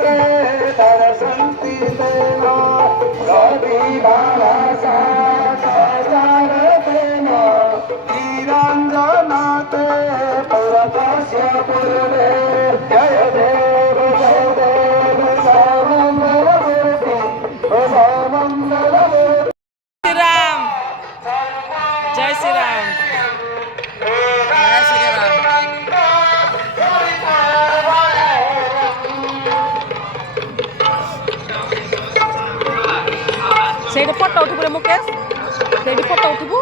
के दर्शंती देना गौरी बाला साचार देना वीरांजनाते पुरकाश्य पुरे जय देव सर्वमंगलमूर्ति सर्वमंगलमूर्ति। श्री राम, जय श्री राम, जय श्री राम। ସେଇଠି ଫଟୋ ଉଠିବୁ ରେ ମୁକେଶ, ସେଇଠି ଫଟୋ ଉଠିବୁ।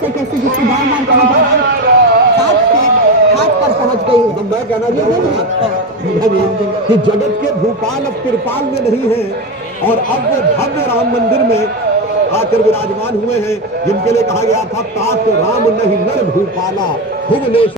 से कैसे जिसको बार बार कहा जा रहा है हाथ पर पहुंच गई है। मैं कहना चाहूंगा कि जगत के भूपाल अब तिरपाल में नहीं है और अब वो भव्य राम मंदिर में आकर विराजमान हुए हैं, जिनके लिए कहा गया था तात राम नहीं नर भूपाला भुवनेश्वर।